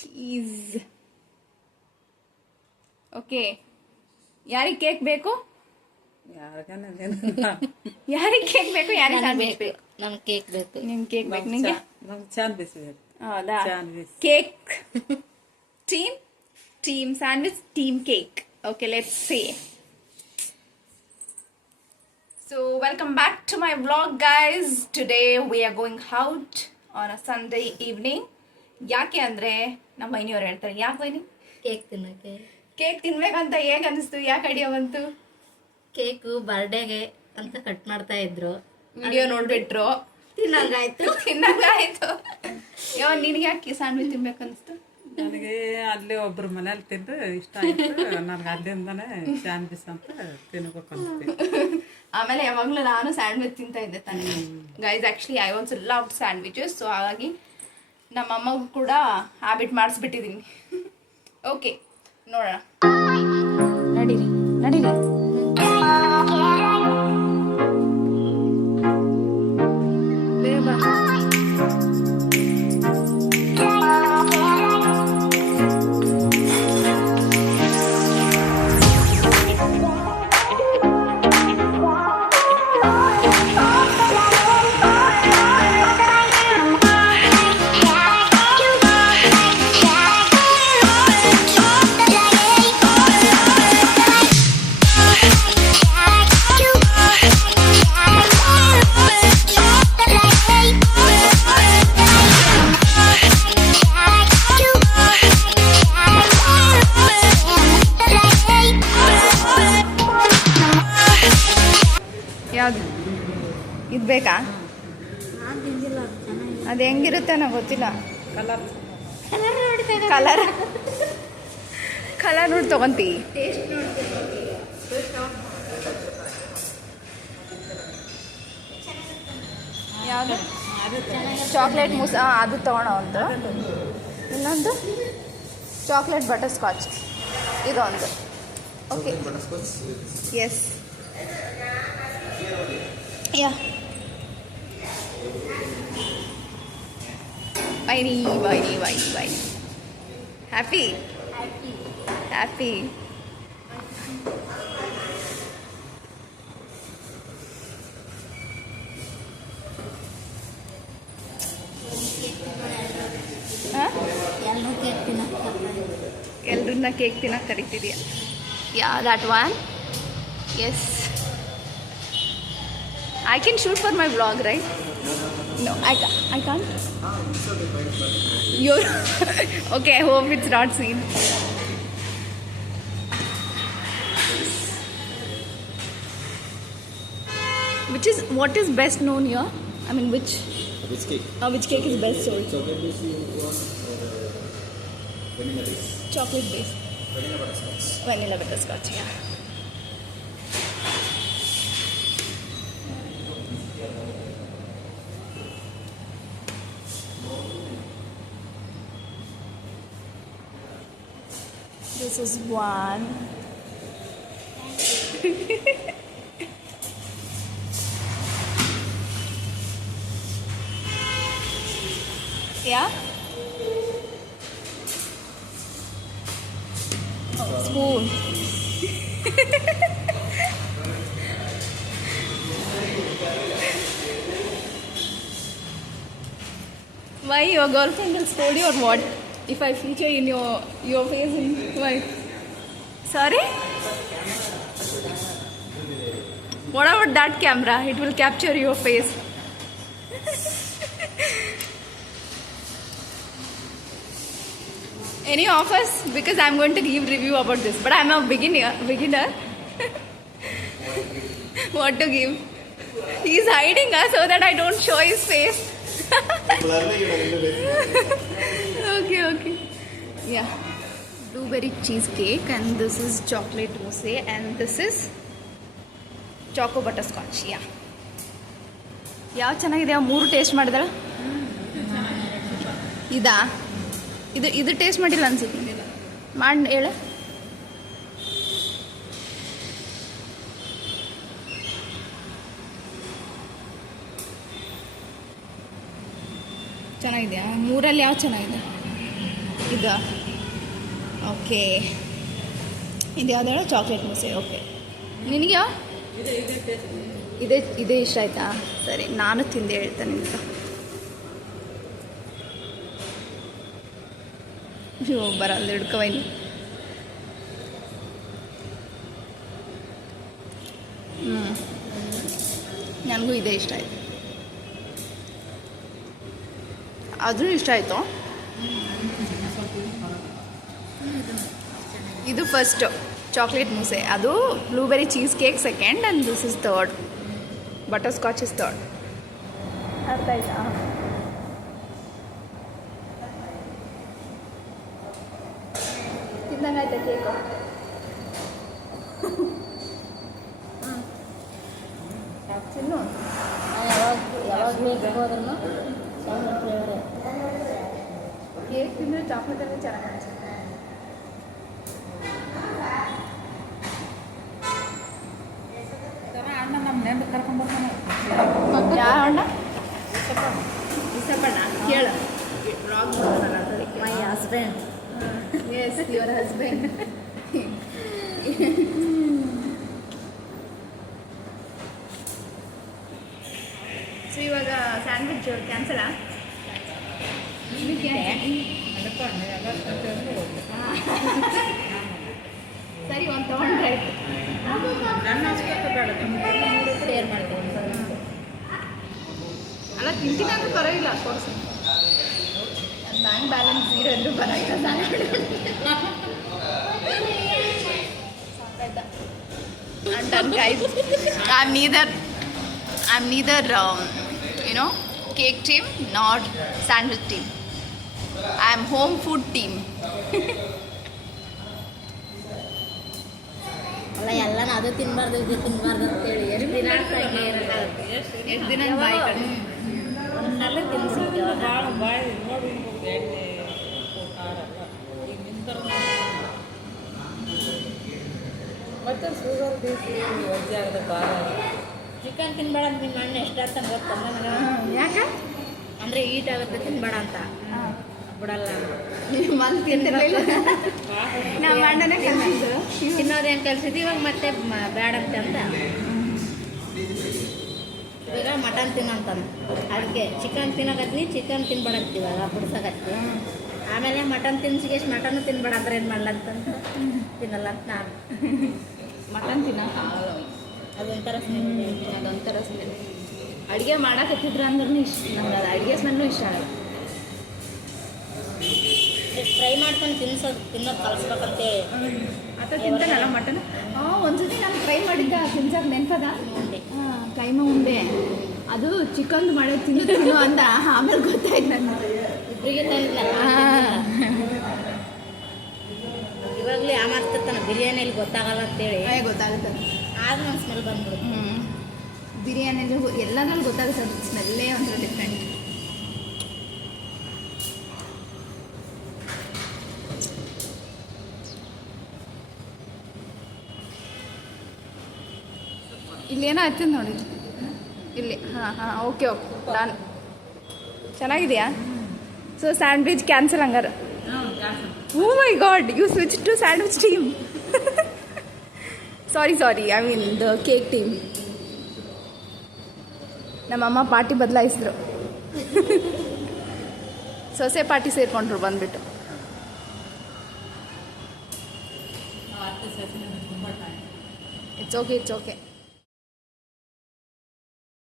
Cheese. Okay, ಯಾರಿಗೆ cake ಬೇಕು? ಯಾರಿಗೆ ಕೇಕ್ ಬೇಕು? ಯಾರಿಗೆ ಸ್ಯಾಂಡ್ವಿಚ್ ಬೇಕು? ನಮ್ಗೆ ಕೇಕ್ ಬೇಕು. ನಿಮ್ಗೆ ಕೇಕ್ ಬೇಕು? ನಿಂಗೆ ಸ್ಯಾಂಡ್ವಿಚ್. ಹೌದಾ? Cake team sandwich, team cake. Okay, let's say. So welcome back to my vlog, guys. Today we are going out on a Sunday evening. ಯಾಕೆ ಅಂದರೆ ನಮ್ಮ ಬೈನಿಯವ್ರು ಹೇಳ್ತಾರೆ, ಯಾಕೆ ಬೈನಿ? ಕೇಕ್ ತಿನ್ನಕ್ಕೆ. ಕೇಕ್ ತಿನ್ಬೇಕಂತ ಹೇಗೆ ಅನಿಸ್ತು? ಯಾಕೆ ಐಡಿಯಾ ಬಂತು? ಕೇಕು ಬರ್ಡೇಗೆ ಅಂತ ಕಟ್ ಮಾಡ್ತಾ ಇದ್ರು, ವಿಡಿಯೋ ನೋಡ್ಬಿಟ್ರು, ತಿನ್ನಂಗಾಯ್ತು. ನಿನಗೆ ಯಾಕೆ ಸ್ಯಾಂಡ್ವಿಚ್ ತಿನ್ಬೇಕು ಅನಿಸ್ತು? ನನಗೆ ಅಲ್ಲೇ ಒಬ್ರು ಮನೇಲಿ ತಿಂದು ಇಷ್ಟ ಆಯ್ತು. ನನಗೆ ಅಲ್ಲಿಂದಾನೆ ಸ್ಯಾಂಡ್ವಿಚ್ ಅಂತ ತಿನ್ಬೇಕು ಅನಿಸ್ತೀನಿ. ಆಮೇಲೆ ಯಾವಾಗಲೂ ನಾನು ಸ್ಯಾಂಡ್ವಿಚ್ ತಿಂತಾ ಇದ್ದೆ ತಾನೆ guys. Actually I also love sandwiches. So ಹಾಗಾಗಿ ನಮ್ಮ ಅಮ್ಮಗೂ ಕೂಡ ಹ್ಯಾಬಿಟ್ ಮಾಡಿಸ್ಬಿಟ್ಟಿದ್ದೀನಿ. ಓಕೆ, ನೋಡೋಣ. ನಡೀರಿ ನಡೀರಿ. ಯಾವುದು ಇದು ಬೇಕಾ? ಅದು ಹೆಂಗಿರುತ್ತೆ ನನಗೆ ಗೊತ್ತಿಲ್ಲ. ಕಲರ್ ಕಲರ್ ನೋಡಿ ತಗೊಂತೀ. ಯಾವುದು? ಚಾಕ್ಲೇಟ್ ಮೂಸ, ಅದು ತಗೊಳ್ಳೋ ಒಂದು. ಇನ್ನೊಂದು ಚಾಕ್ಲೇಟ್ ಬಟರ್ ಸ್ಕಾಚ್, ಇದೊಂದು. Okay, yes. Yeah. Bye. Happy. ಎಲ್ರನ್ನ ಕೇಕ್ ತಿನ್ನಕ್ಕೆ ಕರಿತಿದ್ಯಾ? ಯಾ, that one. Yes. I can shoot for my vlog, right? No, I can't. You're okay. I hope it's not seen. What is best known here? I mean, which cake? Which cake is best sold? Chocolate base you want or vanilla base? Chocolate base. Vanilla butterscotch. Yeah. This is one. Yeah? Oh, spoon. Why, your girlfriend will scold you or what? If I feature in your face in why? Sorry? What about that camera? It will capture your face. Any offers? Because I'm going to give review about this. But I'm a beginner. What to give? He's hiding us so that I don't show his face. Okay. Yeah. Blueberry cheesecake, and this is chocolate mousse, and this is choco butterscotch. Yeah. ಯಾವ ಚೆನ್ನಾಗಿದೆ? ಮೂರು taste ಮಾಡಿದಳ? ಇದಾ? ಇದು taste ಮಾಡಿಲ್ಲ ಅನ್ಸುತ್ತೆ. ಮಾಡಿ ಹೇಳು. ಚೆನ್ನಾಗಿದೆಯಾ? ಮೂರಲ್ಲಿ ಯಾವ ಚೆನ್ನಾಗಿದೆ? ಇದು ಓಕೆ. ಇದು ಯಾವ್ದು ಹೇಳೋ? ಚಾಕ್ಲೇಟ್ ಮೂಸೆ. ಓಕೆ, ನಿನಗೆ ಯಾವ? ಇದೇ ಇಷ್ಟ ಆಯ್ತಾ? ಸರಿ, ನಾನು ತಿಂದೆ ಹೇಳ್ತೇನೆ ನಿಮ್ಗೆ. ಬರಲ್ಲ ಹಿಡ್ಕವೈನಿ. ನನಗೂ ಇದೇ ಇಷ್ಟ ಆಯಿತು. ಆದರೂ ಇಷ್ಟ ಆಯಿತು. ಇದು ಫಸ್ಟ್ ಚಾಕ್ಲೇಟ್ ಮೂಸೆ, ಅದು blueberry cheese cake second, and this is third. Butter scotch is third. ಅರ್ಥ ಆಯ್ತಾ? ತಿಂದಂಗಾಯ್ತಾ ಕೇಕು? ತಿನ್ನು. ಯಾವಾಗ ಬೇಗ ಹೋದ್ರೂ ಚಾಕ್ಲೇಟ್ ಫ್ಲೇವರೇ. ಕೇಕ್ ತಿಂದರೆ ಚಾಕ್ಲೇಟಲ್ಲೇ ಚೆನ್ನಾಗಿ ಅನಿಸುತ್ತೆ. ಅಣ್ಣ ನಮ್ಮ ನೆಂದು ಕರ್ಕೊಂಡ್ಬರ್ತಾನೆ. ಯಾವ ಅಣ್ಣ? ಇಸಪ್ಪಣ್ಣ ಕೇಳು. My husband. Yes, your husband. So ಇವಾಗ ಸ್ಯಾಂಡ್ವಿಚ್ ಕ್ಯಾನ್ಸಲಾ? ಸರಿ, ಒಂದು ತೊಗೊಂಡ್ರೆ ಆಯ್ತು. ನನ್ನ ಅಷ್ಟಕ್ಕೆ ಬೇಡ, ಶೇರ್ ಮಾಡ್ತೀನಿ. ಅಲ್ಲ, ತಿಂತೀನಿ ಅಂದ್ರೆ ಪರವಾಗಿಲ್ಲ, ಕೊಡಿಸಿ. ಬ್ಯಾಂಕ್ ಬ್ಯಾಲೆನ್ಸ್ 0 ಅಂದ್ರೂ ಪರವಾಗಿಲ್ಲ. I'm done, guys. I'm neither cake team nor sandwich team. I'm home food team. ಅಲ್ಲ, ಎಲ್ಲನೂ ಅದು ತಿನ್ನಬಾರ್ದು ಇದು ತಿನ್ನಬಾರ್ದು ಅಂತೇಳಿ ಎಷ್ಟು ದಿನ ಆಗ್ತಾಗೆ ಇರೋಕ್ಕಾಗುತ್ತೆ. ಎಷ್ಟು ದಿನ ಬಾಯಿ ಕಡೆ ಒಂದೆಲ್ಲ ತಿನ್ನಿಸ್ತೀವಿ. ಭಾಳ ಬಾಯಿ ನೋಡಿ ಎಣ್ಣೆ ಖಾರಲ್ಲ ಈಗ ನಿಂತರ ಮತ್ತೆ ಶುಗರ್ ಬೇಕು ವಜ್ಜೆ ಆಗದೆ ಭಾಳ. ಚಿಕನ್ ತಿನ್ಬೇಡ ಅಂತ ನಿಮ್ಮ ಅಣ್ಣ ಎಷ್ಟಾಗ್ತ ಗೊತ್ತ ನನಗೆ. ಯಾಕೆ? ಅಂದರೆ ಈಟ್ ಆಗುತ್ತೆ ತಿನ್ಬೇಡ ಅಂತ ಬಿಡಲ್ಲ. ಮಂತ್ ತಿಂತಿರಲಿಲ್ಲ. ನಮ್ಮ ಅಣ್ಣನೇ ಕಲಿಸಿದ್ದು. ತಿನ್ನೋದೇನು ಕಲಿಸಿದ್ವಿ, ಇವಾಗ ಮತ್ತೆ ಬೇಡ ಅಂತ ಇವಾಗ ಮಟನ್ ತಿನ್ನಂತಾನೆ. ಅದಕ್ಕೆ ಚಿಕನ್ ತಿನ್ನಕತ್ತೀನಿ, ಚಿಕನ್ ತಿನ್ಬೇಡತ್ತಿ ಇವಾಗ ಬಿಡ್ಸಕತ್ತಿ. ಆಮೇಲೆ ಮಟನ್ ತಿನ್ಸಿಗೆ ಮಟನ್ನು ತಿನ್ಬೇಡ ಅಂದ್ರೆ ಏನು ಮಾಡಲ್ಲ ಅಂತಂತ ತಿನ್ನಲ್ಲ ಅಂತ ನಾನು. ಮಟನ್ ತಿನ್ನೋಕ್ಕಾಗಲ್ಲ. ಅದೊಂಥರ ಅದೊಂಥರ ಸ್ಮೆಲ್. ಅಡುಗೆ ಮಾಡಕತ್ತಿದ್ರು ಅಂದ್ರೂ ಇಷ್ಟ ನಂಗೆ. ಅದು ಅಡುಗೆ ಸ್ಮೆಲ್ಲು ಇಷ್ಟ ಆಗಲ್ಲ. ಫ್ರೈ ಮಾಡ್ಕೊಂಡು ತಿನ್ನೋದು ಕಲಿಸ್ಬೇಕಂತೇಳಿ. ಅಥವಾ ತಿಂತಾನಲ್ಲ ಮಟನ್. ಒಂದ್ಸತಿ ನಾನು ಟ್ರೈ ಮಾಡಿದ್ದೆ ತಿನ್ಸಕ್ಕೆ, ನೆನಪದ? ಕೈಮಾ ಉಂಡೆ. ಅದು ಚಿಕನ್ ಮಾಡೋದು ತಿನ್ನು ಅಂದ. ಆಮೇಲೆ ಗೊತ್ತಾಯ್ತು ನನಗೆ. ಇಬ್ಬರಿಗೆ ತಂದಿದ್ದಲ್ಲ ಇವಾಗಲೇ ಆ ಮಾತಾಡ್ತಾನೆ ಬಿರಿಯಾನಿಯಲ್ಲಿ ಗೊತ್ತಾಗಲ್ಲ ಅಂತೇಳಿ. ಗೊತ್ತಾಗುತ್ತೆ. ಆಗ ನನ್ನ ಸ್ಮೆಲ್ ಬಂದ್ಬಿಡುತ್ತೆ. ಬಿರಿಯಾನಿಯಲ್ಲಿ ಎಲ್ಲದ್ರಲ್ಲಿ ಗೊತ್ತಾಗುತ್ತೆ. ಅದು ಸ್ಮೆಲ್ಲೇ ಒಂಥರ ಡಿಫ್ರೆಂಟ್. ಇಲ್ಲೇನೋ ಆಗ್ತದೆ ನೋಡಿ ಇಲ್ಲಿ. ಹಾಂ, ಓಕೆ, ಡನ್. ಚೆನ್ನಾಗಿದೆಯಾ? ಸೊ ಸ್ಯಾಂಡ್ವಿಚ್ ಕ್ಯಾನ್ಸಲ್ ಹಂಗಾರೆ. Oh my god, you switch to sandwich team. Sorry, I mean the cake team. ನಮ್ಮಮ್ಮ ಪಾರ್ಟಿ ಬದಲಾಯಿಸಿದ್ರು. ಸೊಸೆ ಪಾರ್ಟಿ ಸೇರಿಕೊಂಡ್ರು ಬಂದ್ಬಿಟ್ಟು. It's okay.